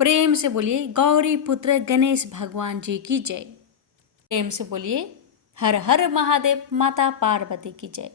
प्रेम से बोलिए गौरी पुत्र गणेश भगवान जी की जय। प्रेम से बोलिए हर हर महादेव माता पार्वती की जय।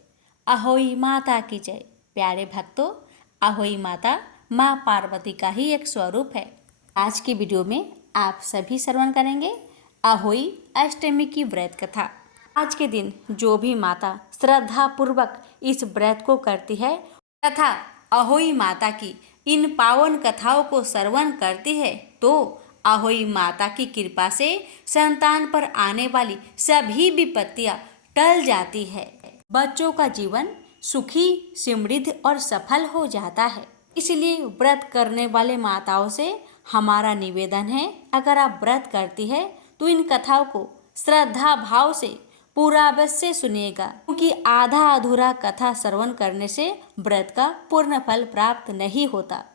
अहोई माता की जय। प्यारे भक्तों, अहोई माता माँ पार्वती का ही एक स्वरूप है। आज की वीडियो में आप सभी श्रवण करेंगे अहोई अष्टमी की व्रत कथा। आज के दिन जो भी माता श्रद्धा पूर्वक इस व्रत को करती है तथा अहोई माता की इन पावन कथाओं को श्रवण करती है तो अहोई माता की कृपा से संतान पर आने वाली सभी विपत्तियां टल जाती है। बच्चों का जीवन सुखी, समृद्ध और सफल हो जाता है। इसलिए व्रत करने वाले माताओं से हमारा निवेदन है, अगर आप व्रत करती है तो इन कथाओं को श्रद्धा भाव से पूरा अवश्य सुनिएगा, क्योंकि आधा अधूरा कथा श्रवण करने से व्रत का पूर्ण फल प्राप्त नहीं होता।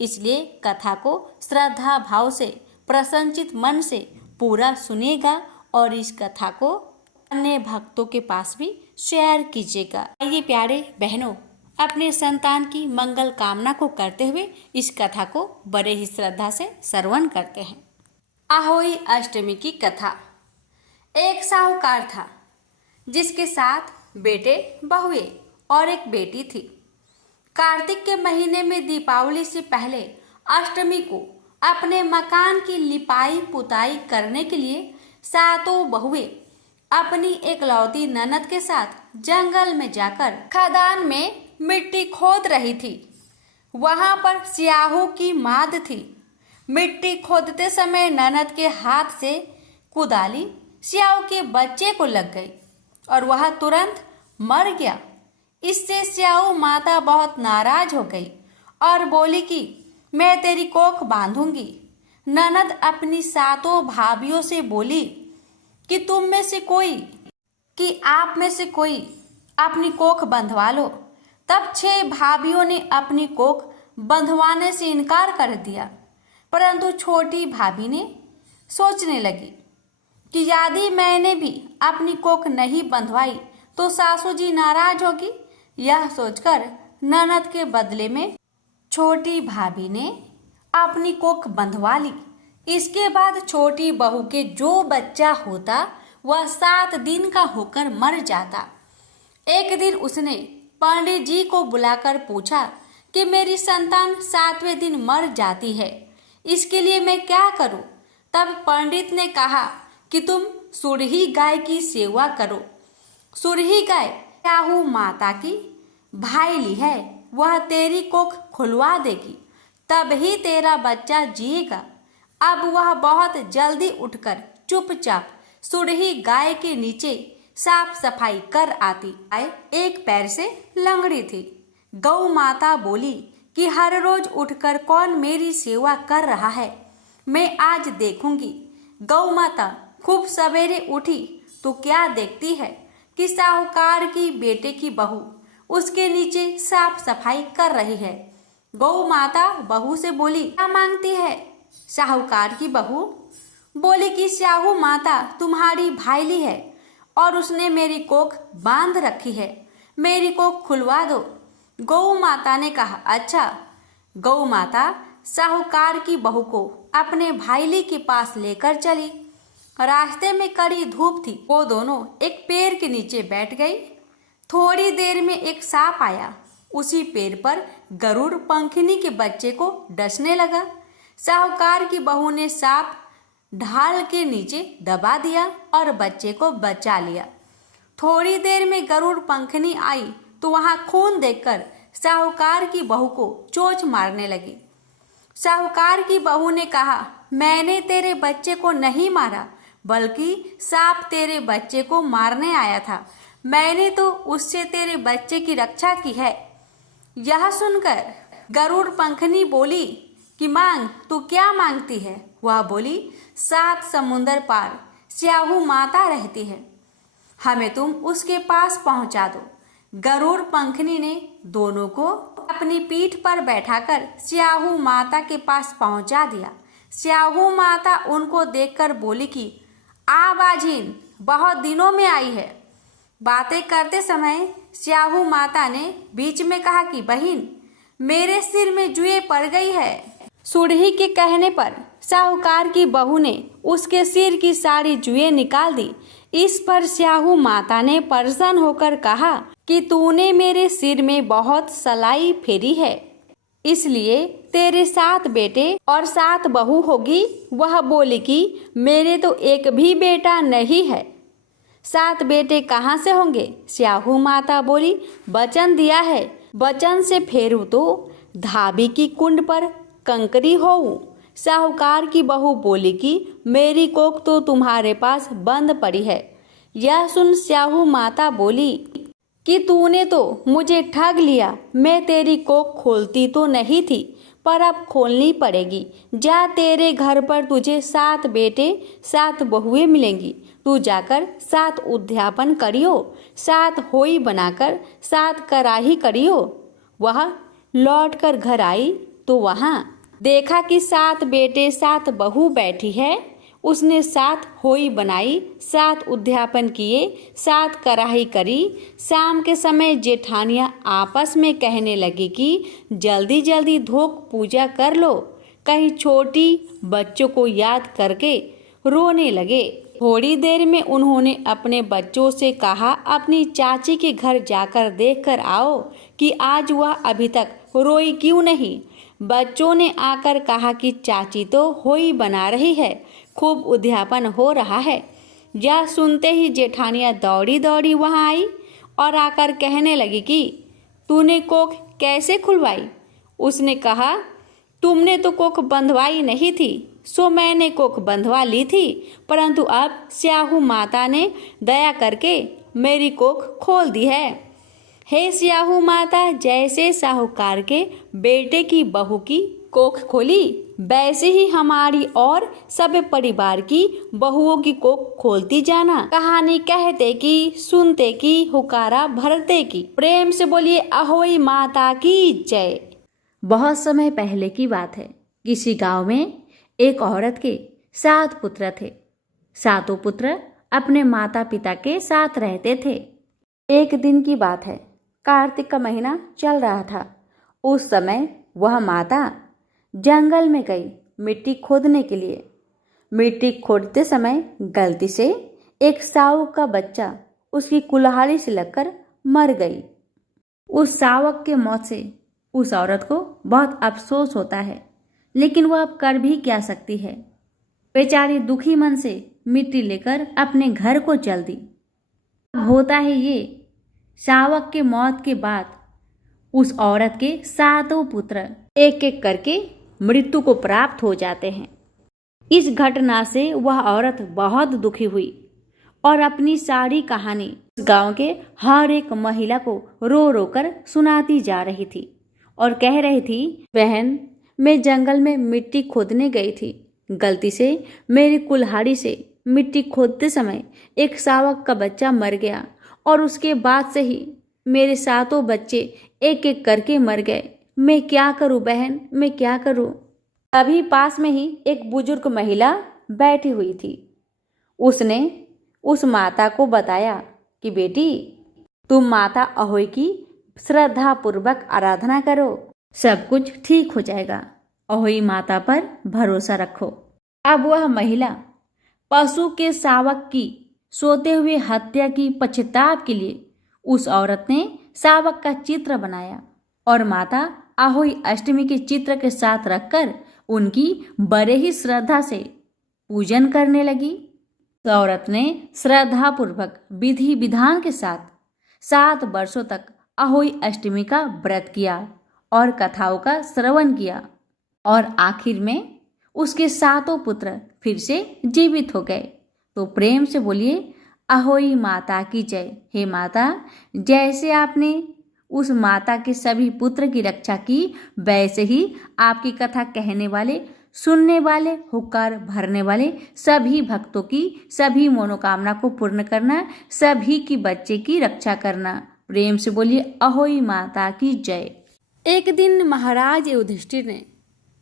इसलिए कथा को श्रद्धा भाव से प्रसन्नचित मन से पूरा सुनिएगा और इस कथा को अन्य भक्तों के पास भी शेयर कीजिएगा। आइए प्यारे बहनों, अपने संतान की मंगल कामना को करते हुए इस कथा को बड़े ही श्रद्धा से श्रवण करते हैं। अहोई अष्टमी की कथा। एक साहूकार था जिसके साथ बेटे, बहुएं और एक बेटी थी। कार्तिक के महीने में दीपावली से पहले अष्टमी को अपने मकान की लिपाई पुताई करने के लिए सातों बहुएं अपनी एकलौती ननद के साथ जंगल में जाकर खदान में मिट्टी खोद रही थी। वहां पर स्याहू की माद थी। मिट्टी खोदते समय ननद के हाथ से कुदाली स्याहू के बच्चे को लग गई और वह तुरंत मर गया। इससे स्याहू माता बहुत नाराज हो गई और बोली कि मैं तेरी कोख बांधूंगी। ननद अपनी सातों भाभियों से बोली कि आप में से कोई अपनी कोख बंधवा लो। तब 6 भाभियों ने अपनी कोख बंधवाने से इनकार कर दिया, परंतु छोटी भाभी ने सोचने लगी कि यदि मैंने भी अपनी कोख नहीं बंधवाई तो सासू जी नाराज होगी। यह सोचकर ननद के बदले में छोटी भाभी ने अपनी कोख बंधवा ली। इसके बाद छोटी बहू के जो बच्चा होता वह 7 दिन का होकर मर जाता। एक दिन उसने पंडित जी को बुलाकर पूछा कि मेरी संतान 7वें दिन मर जाती है, इसके लिए मैं क्या करूं? तब पंडित ने कहा कि तुम सुरही गाय की सेवा करो। सुरही गाय स्याहू माता की भाईली है, वह तेरी कोख खुलवा देगी, तब ही तेरा बच्चा जिएगा। अब वह बहुत जल्दी उठकर चुपचाप सुरही गाय के नीचे साफ सफाई कर आती। गाय एक पैर से लंगड़ी थी। गौ माता बोली कि हर रोज उठकर कौन मेरी सेवा कर रहा है, मैं आज देखूंगी। गौ माता खूब सवेरे उठी तो क्या देखती है कि साहूकार की बेटे की बहू उसके नीचे साफ सफाई कर रही है। गौ माता बहू से बोली, क्या मांगती है? साहूकार की बहू बोली कि स्याहू माता तुम्हारी भाईली है और उसने मेरी कोख बांध रखी है, मेरी कोख खुलवा दो। गौ माता ने कहा, अच्छा। गौ माता साहूकार की बहू को अपने भाईली के पास लेकर चली। रास्ते में कड़ी धूप थी। वो दोनों एक पेड़ के नीचे बैठ गई। थोड़ी देर में एक सांप आया। उसी पेड़ पर गरुड़ पंखनी के बच्चे को डसने लगा। साहूकार की बहू ने सांप ढाल के नीचे दबा दिया और बच्चे को बचा लिया। थोड़ी देर में गरुड़ पंखनी आई तो वहां खून देखकर साहूकार की बहू को चोंच मारने लगी। साहूकार की बहू ने कहा, मैंने तेरे बच्चे को नहीं मारा, बल्कि सांप तेरे बच्चे को मारने आया था। मैंने तो उससे तेरे बच्चे की रक्षा की है। यह सुनकर गरुड़ पंखनी बोली कि मांग, तू क्या मांगती है? वह बोली, 7 समुंदर पार स्याहू माता रहती है, हमें तुम उसके पास पहुंचा दो। गरुड़ पंखनी ने दोनों को अपनी पीठ पर बैठाकर स्याहू माता के पास पहुंचा दिया। स्याहू माता उनको देखकर बोली कि बाझिन बहुत दिनों में आई है। बातें करते समय स्याहू माता ने बीच में कहा कि बहिन, मेरे सिर में जुए पड़ गई है। सुरही के कहने पर साहूकार की बहू ने उसके सिर की सारी जुएं निकाल दी। इस पर स्याहू माता ने प्रसन्न होकर कहा कि तूने मेरे सिर में बहुत सलाई फेरी है, इसलिए तेरे 7 बेटे और 7 बहू होगी। वह बोली कि मेरे तो एक भी बेटा नहीं है। 7 बेटे कहाँ से होंगे? स्याहू माता बोली, वचन दिया है, वचन से फेरू तो धाबी की कुंड पर कंकरी होऊं। साहूकार की बहू बोली कि मेरी कोख तो तुम्हारे पास बंद पड़ी है। यह सुन स्याहू माता बोली कि तूने तो मुझे ठग लिया। मैं तेरी कोख खोलती तो नहीं थी, पर अब खोलनी पड़ेगी। जा, तेरे घर पर तुझे 7 बेटे 7 बहुएं मिलेंगी। तू जाकर 7 उद्यापन करियो, 7 होई बनाकर 7 कराही करियो। वह लौटकर घर आई तो वहाँ देखा कि 7 बेटे 7 बहू बैठी है। उसने 7 होई बनाई, 7 उद्यापन किए, 7 कराही करी। शाम के समय जेठानियाँ आपस में कहने लगी कि जल्दी जल्दी धोक पूजा कर लो। कहीं छोटी बच्चों को याद करके रोने लगे। थोड़ी देर में उन्होंने अपने बच्चों से कहा, अपनी चाची के घर जाकर देख कर आओ कि आज वह अभी तक रोई क्यों नहीं। बच्चों ने आकर कहा कि चाची तो होई बना रही है, खूब उद्यापन हो रहा है। यह सुनते ही जेठानियाँ दौड़ी दौड़ी वहाँ आई और आकर कहने लगी कि तूने कोख कैसे खुलवाई? उसने कहा, तुमने तो कोख बंधवाई नहीं थी, सो मैंने कोख बंधवा ली थी, परंतु अब स्याहू माता ने दया करके मेरी कोख खोल दी है। हे स्याहू माता, जैसे साहूकार के बेटे की बहू की कोख खोली, वैसे ही हमारी और सब परिवार की बहुओं की कोख खोलती जाना। कहानी कहते की, सुनते की, हुकारा भरते की। प्रेम से बोलिए अहोई माता की जय। बहुत समय पहले की बात है। किसी गांव में एक औरत के 7 पुत्र थे। 7 पुत्र अपने माता पिता के साथ रहते थे। एक दिन की बात है, कार्तिक का महीना चल रहा था। उस समय वह माता जंगल में गई मिट्टी खोदने के लिए। मिट्टी खोदते समय गलती से एक सावक का बच्चा उसकी कुल्हाड़ी से लगकर मर गई। उस सावक के मौत से उस औरत को बहुत अफसोस होता है, लेकिन वह अब कर भी क्या सकती है। बेचारी दुखी मन से मिट्टी लेकर अपने घर को चल दी। अब होता है ये, सावक के मौत के बाद उस औरत के 7 पुत्र एक एक करके मृत्यु को प्राप्त हो जाते हैं। इस घटना से वह औरत बहुत दुखी हुई और अपनी सारी कहानी गांव के हर एक महिला को रो रो कर सुनाती जा रही थी और कह रही थी, बहन, मैं जंगल में मिट्टी खोदने गई थी। गलती से मेरी कुल्हाड़ी से मिट्टी खोदते समय एक सावक का बच्चा मर गया और उसके बाद से ही मेरे 7 बच्चे एक एक करके मर गए। मैं क्या करूं बहन, मैं क्या करूं। अभी पास में ही एक बुजुर्ग महिला बैठी हुई थी। उसने उस माता को बताया कि बेटी, तुम माता अहोई की श्रद्धा पूर्वक आराधना करो, सब कुछ ठीक हो जाएगा। अहोई माता पर भरोसा रखो। अब वह महिला पशु के शावक की सोते हुए हत्या की पश्चाताप के लिए उस औरत ने शावक का चित्र बनाया और माता अहोई अष्टमी के चित्र के साथ रखकर उनकी बड़े ही श्रद्धा से पूजन करने लगी। तो औरत ने श्रद्धा पूर्वक विधि विधान के साथ 7 वर्षों तक अहोई अष्टमी का व्रत किया और कथाओं का श्रवण किया और आखिर में उसके 7 पुत्र फिर से जीवित हो गए। तो प्रेम से बोलिए अहोई माता की जय। हे माता, जैसे आपने उस माता के सभी पुत्र की रक्षा की, वैसे ही आपकी कथा कहने वाले, सुनने वाले, हुक्कार भरने वाले सभी भक्तों की सभी मनोकामना को पूर्ण करना, सभी की बच्चे की रक्षा करना। प्रेम से बोलिए अहोई माता की जय। एक दिन महाराज युधिष्ठिर ने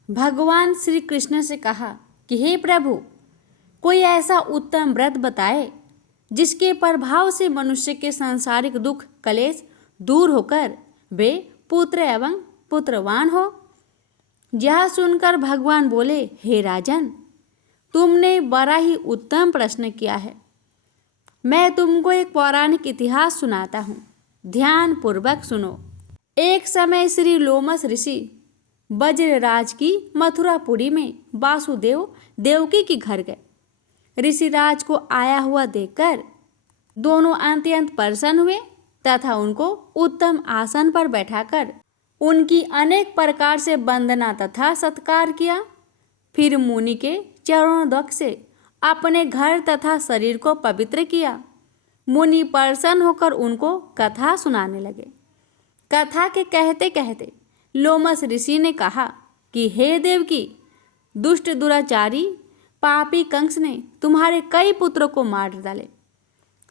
भगवान श्री कृष्ण से कहा कि हे प्रभु, कोई ऐसा उत्तम व्रत बताए जिसके प्रभाव से मनुष्य के सांसारिक दुख कलेश दूर होकर वे पुत्र एवं पुत्रवान हो। यह सुनकर भगवान बोले, हे राजन, तुमने बड़ा ही उत्तम प्रश्न किया है। मैं तुमको एक पौराणिक इतिहास सुनाता हूँ, ध्यान पूर्वक सुनो। एक समय श्री लोमस ऋषि वज्रराज की मथुरापुरी में वासुदेव देवकी के घर गए। ऋषिराज को आया हुआ देखकर दोनों अत्यंत प्रसन्न हुए तथा उनको उत्तम आसन पर बैठाकर उनकी अनेक प्रकार से वंदना तथा सत्कार किया। फिर मुनि के चरणोदक से अपने घर तथा शरीर को पवित्र किया। मुनि प्रसन्न होकर उनको कथा सुनाने लगे। कथा के कहते कहते लोमस ऋषि ने कहा कि हे देवकी, दुष्ट दुराचारी पापी कंस ने तुम्हारे कई पुत्रों को मार डाले,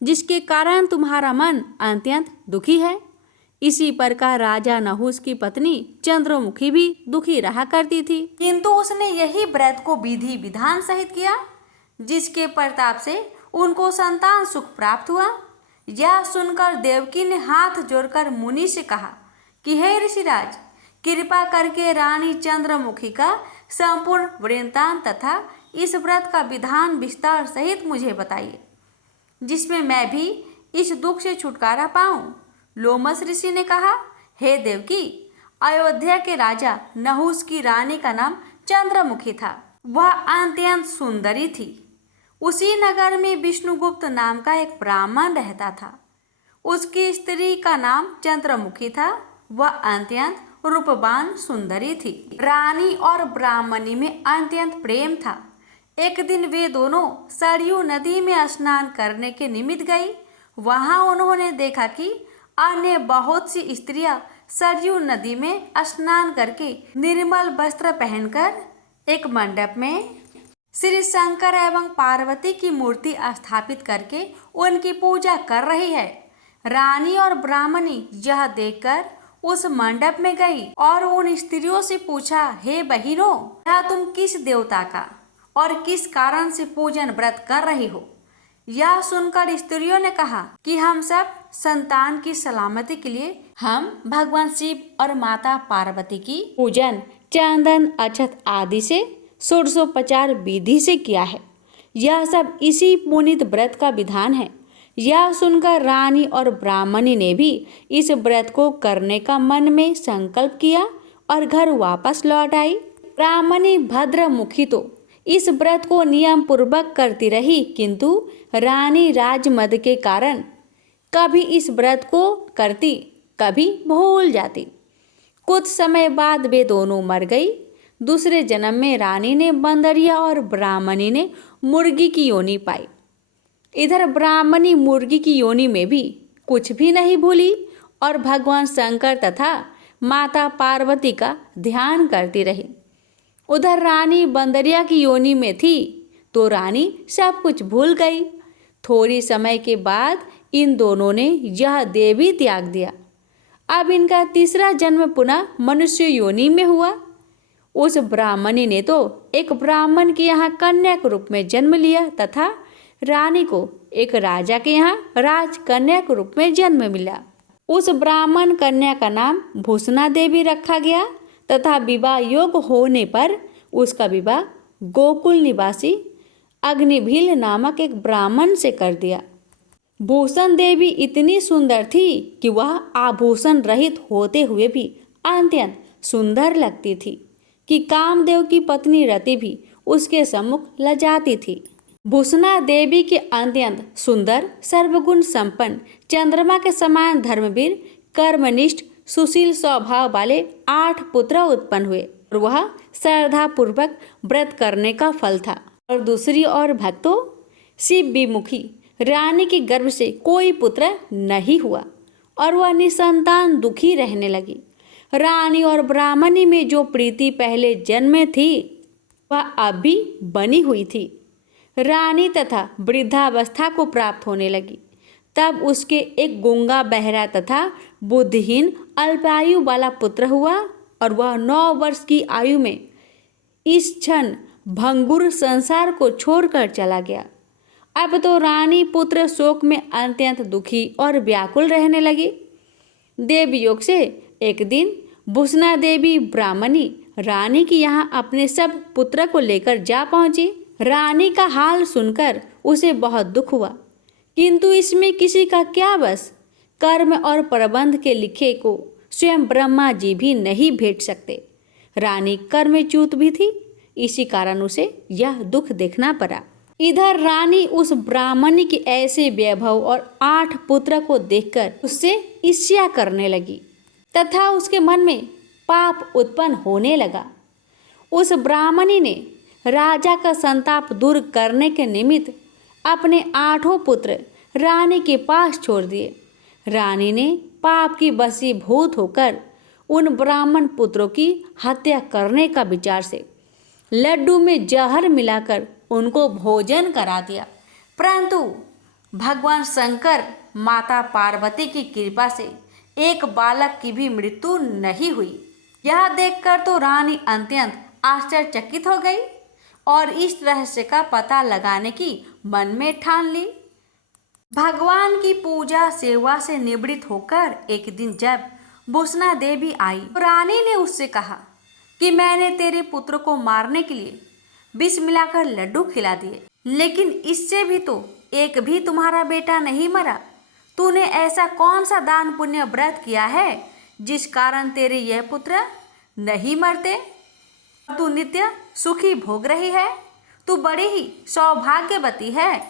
जिसके कारण तुम्हारा मन अत्यंत दुखी है। इसी प्रकार राजा नहुस की पत्नी चंद्रमुखी भी दुखी रहा करती थी, किंतु उसने यही व्रत को विधि विधान सहित किया, जिसके प्रताप से उनको संतान सुख प्राप्त हुआ। यह सुनकर देवकी ने हाथ जोड़कर मुनि से कहा कि हे ऋषिराज, कृपा करके रानी चंद्रमुखी का संपूर्ण वृत्तांत तथा इस व्रत का विधान विस्तार सहित मुझे बताइए, जिसमें मैं भी इस दुख से छुटकारा पाऊं। लोमस ऋषि ने कहा, हे देवकी, अयोध्या के राजा नहुस की रानी का नाम चंद्रमुखी था। वह अत्यंत सुंदरी थी। उसी नगर में विष्णुगुप्त नाम का एक ब्राह्मण रहता था। उसकी स्त्री का नाम चंद्रमुखी था। वह अत्यंत रूपवान सुंदरी थी। रानी और ब्राह्मणी में अत्यंत प्रेम था। एक दिन वे दोनों सरयू नदी में स्नान करने के निमित्त गई। वहां उन्होंने देखा कि अन्य बहुत सी स्त्रियां सरयू नदी में स्नान करके निर्मल वस्त्र पहनकर एक मंडप में श्री शंकर एवं पार्वती की मूर्ति स्थापित करके उनकी पूजा कर रही है। रानी और ब्राह्मणी यह देखकर उस मंडप में गई और उन स्त्रियों से पूछा, हे बहिनों, यह तुम किस देवता का और किस कारण से पूजन व्रत कर रही हो? यह सुनकर स्त्रियों ने कहा कि हम सब संतान की सलामती के लिए हम भगवान शिव और माता पार्वती की पूजन चंदन अक्षत आदि से षोडशोपचार विधि से किया है। यह सब इसी पुनीत व्रत का विधान है। यह सुनकर रानी और ब्राह्मणी ने भी इस व्रत को करने का मन में संकल्प किया और घर वापस लौट आई। ब्राह्मणी भद्रमुखी तो इस व्रत को नियम पूर्वक करती रही, किंतु रानी राजमद के कारण कभी इस व्रत को करती, कभी भूल जाती। कुछ समय बाद वे दोनों मर गई। दूसरे जन्म में रानी ने बंदरिया और ब्राह्मणी ने मुर्गी की योनि पाई। इधर ब्राह्मणी मुर्गी की योनि में भी कुछ भी नहीं भूली और भगवान शंकर तथा माता पार्वती का ध्यान करती रही। उधर रानी बंदरिया की योनि में थी तो रानी सब कुछ भूल गई। थोड़ी समय के बाद इन दोनों ने यह देवी त्याग दिया। अब इनका तीसरा जन्म पुनः मनुष्य योनि में हुआ। उस ब्राह्मणी ने तो एक ब्राह्मण के यहाँ कन्या के रूप में जन्म लिया तथा रानी को एक राजा के यहाँ राजकन्या के रूप में जन्म मिला। उस ब्राह्मण कन्या का नाम भूषणा देवी रखा गया तथा विवाह योग्य होने पर उसका विवाह गोकुल निवासी अग्निभील नामक एक ब्राह्मण से कर दिया। भूषण देवी इतनी सुंदर थी कि वह आभूषण रहित होते हुए भी अत्यंत सुंदर लगती थी कि कामदेव की पत्नी रति भी उसके सम्मुख लजाती थी। भूषणा देवी के अत्यंत सुंदर सर्वगुण संपन्न चंद्रमा के समान धर्मवीर कर्मनिष्ठ सुशील स्वभाव वाले 8 पुत्र उत्पन्न हुए और वह श्रद्धा पूर्वक व्रत करने का फल था। और दूसरी ओर भक्तों, शिव विमुखी रानी के गर्भ से कोई पुत्र नहीं हुआ और वह निसंतान दुखी रहने लगी। रानी और ब्राह्मणी में जो प्रीति पहले जन्म में थी वह अब भी बनी हुई थी। रानी तथा वृद्धावस्था को प्राप्त होने लगी। तब उसके एक गूंगा बहरा तथा बुद्धिहीन अल्पायु वाला पुत्र हुआ और वह 9 वर्ष की आयु में इस क्षण भंगुर संसार को छोड़कर चला गया। अब तो रानी पुत्र शोक में अत्यंत दुखी और व्याकुल रहने लगी। देवयोग से एक दिन भूषणा देवी ब्राह्मणी रानी के यहाँ अपने सब पुत्र को लेकर जा पहुंची। रानी का हाल सुनकर उसे बहुत दुख हुआ, किंतु इसमें किसी का क्या बस। कर्म और प्रबंध के लिखे को स्वयं ब्रह्मा जी भी नहीं भेट सकते। रानी कर्मच्युत भी थी, इसी कारण उसे यह दुख देखना पड़ा। इधर रानी उस ब्राह्मणी के ऐसे वैभव और 8 पुत्र को देखकर उससे ईर्ष्या करने लगी तथा उसके मन में पाप उत्पन्न होने लगा। उस ब्राह्मणी ने राजा का संताप दूर करने के निमित्त अपने 8 पुत्र रानी के पास छोड़ दिए। रानी ने पाप की वशीभूत होकर उन ब्राह्मण पुत्रों की हत्या करने का विचार से लड्डू में जहर मिलाकर उनको भोजन करा दिया। परंतु भगवान शंकर माता पार्वती की कृपा से एक बालक की भी मृत्यु नहीं हुई। यह देखकर तो रानी अत्यंत आश्चर्यचकित हो गई और इस रहस्य का पता लगाने की मन में ठान ली। भगवान की पूजा सेवा से निवृत्त होकर एक दिन जब बुसना देवी आई तो रानी ने उससे कहा कि मैंने तेरे पुत्र को मारने के लिए विष मिलाकर लड्डू खिला दिए, लेकिन इससे भी तो एक भी तुम्हारा बेटा नहीं मरा। तूने ऐसा कौन सा दान पुण्य व्रत किया है जिस कारण तेरे यह पुत्र नहीं मरते? तू नित्य सुखी भोग रही है। तू बड़ी ही सौभाग्यवती है।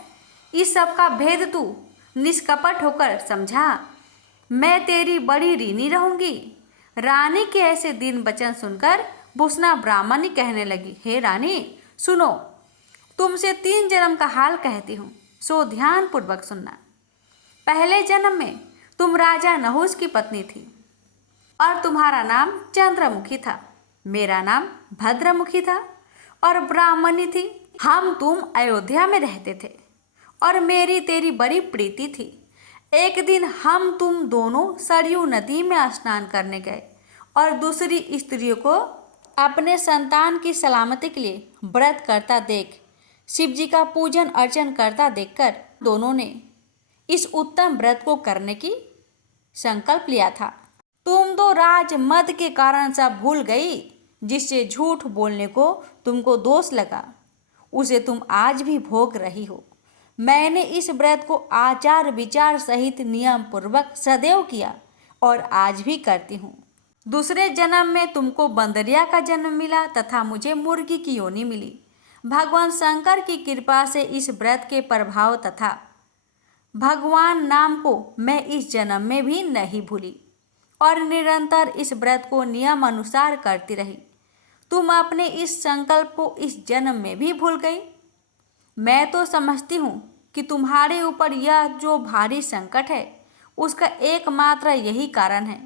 इस सब का भेद तू निष्कपट होकर समझा। मैं तेरी बड़ी ऋणी रहूंगी। रानी के ऐसे दीन वचन सुनकर बुसना ब्राह्मणी कहने लगी, हे रानी सुनो, तुमसे 3 जन्म का हाल कहती हूँ, सो ध्यान पूर्वक सुनना। पहले जन्म में तुम राजा नहुस की पत्नी थी और तुम्हारा नाम चंद्रमुखी था। मेरा नाम भद्रमुखी था और ब्राह्मणी थी। हम तुम अयोध्या में रहते थे और मेरी तेरी बड़ी प्रीति थी। एक दिन हम तुम दोनों सरयू नदी में स्नान करने गए और दूसरी स्त्रियों को अपने संतान की सलामती के लिए व्रत करता देख, शिव जी का पूजन अर्चन करता देखकर दोनों ने इस उत्तम व्रत को करने की संकल्प लिया था। तुम तो राज मद के कारण सब भूल गई। जिससे झूठ बोलने को तुमको दोष लगा, उसे तुम आज भी भोग रही हो। मैंने इस व्रत को आचार विचार सहित नियम पूर्वक सदैव किया और आज भी करती हूँ। दूसरे जन्म में तुमको बंदरिया का जन्म मिला तथा मुझे मुर्गी की योनि मिली। भगवान शंकर की कृपा से इस व्रत के प्रभाव तथा भगवान नाम को मैं इस जन्म में भी नहीं भूली और निरंतर इस व्रत को नियम अनुसार करती रही। तुम अपने इस संकल्प को इस जन्म में भी भूल गई। मैं तो समझती हूँ कि तुम्हारे ऊपर यह जो भारी संकट है उसका एकमात्र यही कारण है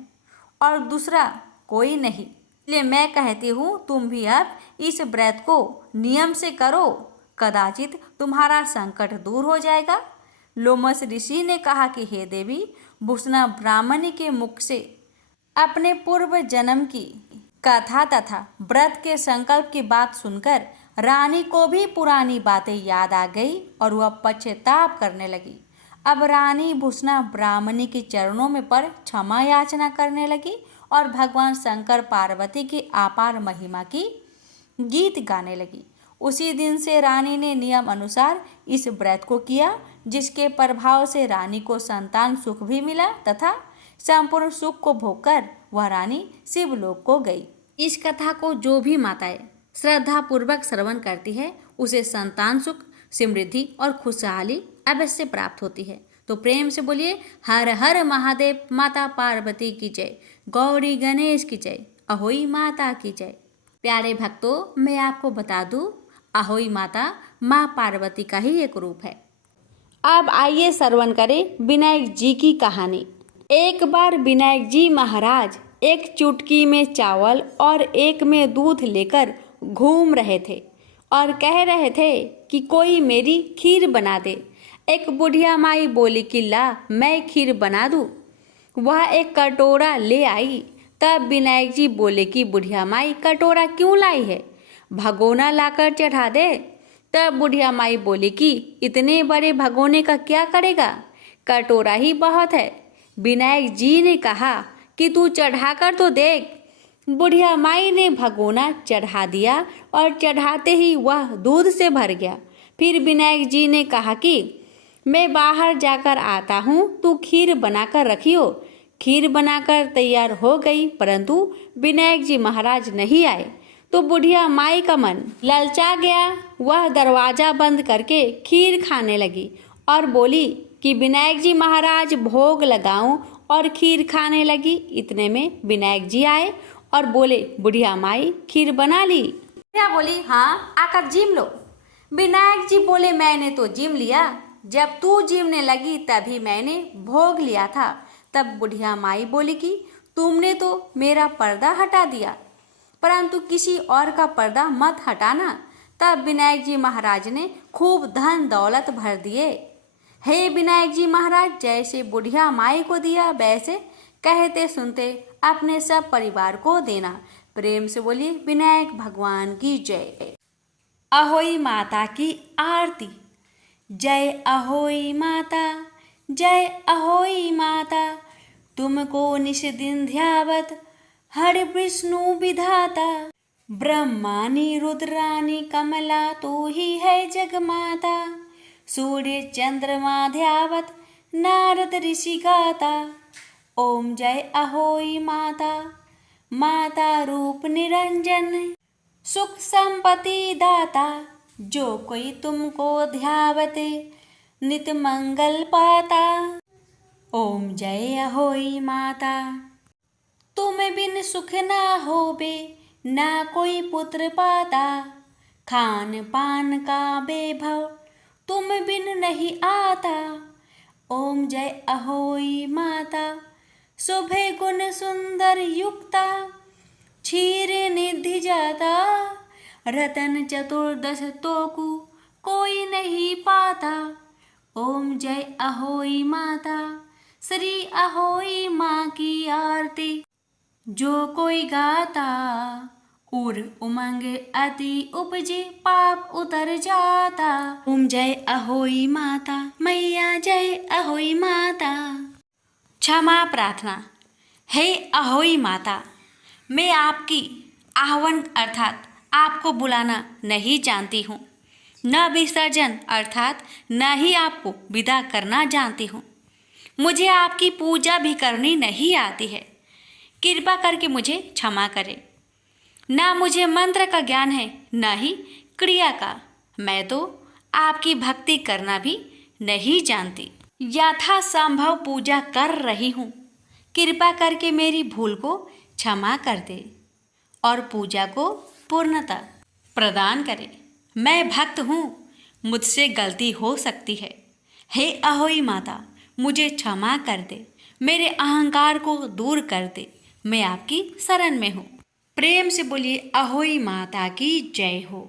और दूसरा कोई नहीं। इसलिए मैं कहती हूँ तुम भी अब इस व्रत को नियम से करो, कदाचित तुम्हारा संकट दूर हो जाएगा। लोमस ऋषि ने कहा कि हे देवी, बुसना ब्राह्मणी के मुख से अपने पूर्व जन्म की कथा तथा व्रत के संकल्प की बात सुनकर रानी को भी पुरानी बातें याद आ गई और वह पश्चाताप करने लगी। अब रानी बुसना ब्राह्मणी के चरणों में पड़ क्षमा याचना करने लगी और भगवान शंकर पार्वती की अपार महिमा की गीत गाने लगी। उसी दिन से रानी ने नियम अनुसार इस व्रत को किया, जिसके प्रभाव से रानी को संतान सुख भी मिला तथा संपूर्ण सुख को भोगकर वह रानी शिवलोक को गई। इस कथा को जो भी माताएं श्रद्धा पूर्वक श्रवण करती है उसे संतान सुख, समृद्धि और खुशहाली अवश्य प्राप्त होती है। तो प्रेम से बोलिए हर हर महादेव, माता पार्वती की जय, गौरी गणेश की जय, अहोई माता की जय। प्यारे भक्तों, मैं आपको बता दूं, अहोई माता माँ पार्वती का ही एक रूप है। अब आइए श्रवण करें विनायक जी की कहानी। एक बार विनायक जी महाराज एक चुटकी में चावल और एक में दूध लेकर घूम रहे थे और कह रहे थे कि कोई मेरी खीर बना दे। एक बुढ़िया माई बोली कि ला मैं खीर बना दूँ। वह एक कटोरा ले आई। तब विनायक जी बोले कि बुढ़िया माई कटोरा क्यों लाई है, भगोना लाकर चढ़ा दे। तब बुढ़िया माई बोली कि इतने बड़े भगोने का क्या करेगा, कटोरा ही बहुत है। विनायक जी ने कहा कि तू चढ़ाकर तो देख। बुढ़िया माई ने भगोना चढ़ा दिया और चढ़ाते ही वह दूध से भर गया। फिर विनायक जी ने कहा कि मैं बाहर जाकर आता हूँ, तू खीर बनाकर रखियो। खीर बनाकर तैयार हो गई, परंतु विनायक जी महाराज नहीं आए तो बुढ़िया माई का मन ललचा गया। वह दरवाजा बंद करके खीर खाने लगी और बोली कि विनायक जी महाराज भोग लगाऊं, और खीर खाने लगी। इतने में विनायक जी आए और बोले, बुढ़िया माई खीर बना ली? बुढ़िया बोली, हाँ, आकर जिम लो। विनायक जी बोले, मैंने तो जिम लिया, जब तू जिमने लगी तभी मैंने भोग लिया था। तब बुढ़िया माई बोली कि तुमने तो मेरा पर्दा हटा दिया, परंतु किसी और का पर्दा मत हटाना। तब विनायक जी महाराज ने खूब धन दौलत भर दिए। हे विनायक जी महाराज, जैसे बुढ़िया माई को दिया वैसे कहते सुनते अपने सब परिवार को देना। प्रेम से बोलिए विनायक भगवान की जय। अहोई माता की आरती। जय अहोई माता, जय अहोई माता, तुमको निश दिन ध्यावत हर विष्णु विधाता। ब्रह्मानी रुद्रानी कमला तू ही है जगमाता, सूर्य चंद्रमा ध्यावत नारद ऋषि गाता। ओम जय अहोई माता, माता रूप निरंजन, सुख संपत्ति दाता। जो कोई तुमको ध्यावते नित मंगल पाता। ओम जय अहोई माता। तुम बिन सुख ना होबे, ना कोई पुत्र पाता। खान पान का वैभव तुम बिन नहीं आता। ओम जय अहोई माता, शोभे गुण सुंदर युक्ता, क्षीर निधि जाता। रतन चतुर्दश तोकु कोई नहीं पाता। ओम जय अहोई माता, श्री अहोई माँ की आरती जो कोई गाता। उर उमंग अति उपजे, पाप उतर जाता। ओम जय अहोई माता, मैया जय अहोई माता। क्षमा प्रार्थना। हे अहोई माता, मैं आपकी आह्वान अर्थात आपको बुलाना नहीं जानती हूँ, न विसर्जन अर्थात न ही आपको विदा करना जानती हूँ। मुझे आपकी पूजा भी करनी नहीं आती है, कृपा करके मुझे क्षमा करें। ना मुझे मंत्र का ज्ञान है, न ही क्रिया का। मैं तो आपकी भक्ति करना भी नहीं जानती। यथासंभव पूजा कर रही हूँ, कृपा करके मेरी भूल को क्षमा कर दे और पूजा को पूर्णता प्रदान करे। मैं भक्त हूँ, मुझसे गलती हो सकती है। हे अहोई माता, मुझे क्षमा कर दे, मेरे अहंकार को दूर कर दे। मैं आपकी शरण में हूँ। प्रेम से बोलिए अहोई माता की जय हो।